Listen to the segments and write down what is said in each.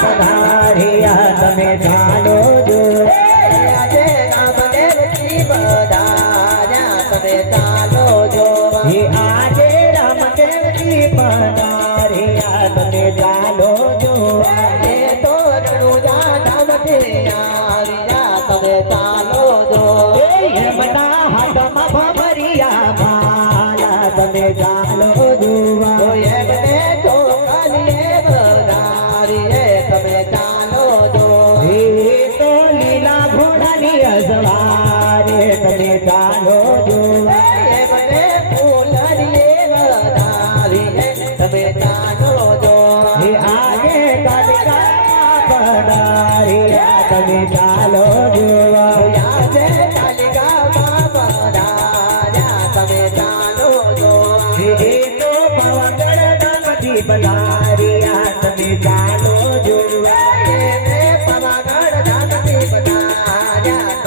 પધાર્યા તમે ચાલો જો આજે રામદેવજી પધાર્યા તમે ચાલો જોવા હે આજે રામદેવજી પધાર્યા તમે ચાલો જો એ તો રણુજા ધામથી આવ્યા તમે ચાલો જોવા એમના હાથમાં ભમરિયા ભાલા તમે ચાલો સવારે તમે ચાલો જો. મને ફૂલ તમે ચાલો જો. આજે કાલિકા તમે ચાલો જોવા આજે કાલિકા પધાર્યા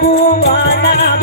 Cubana,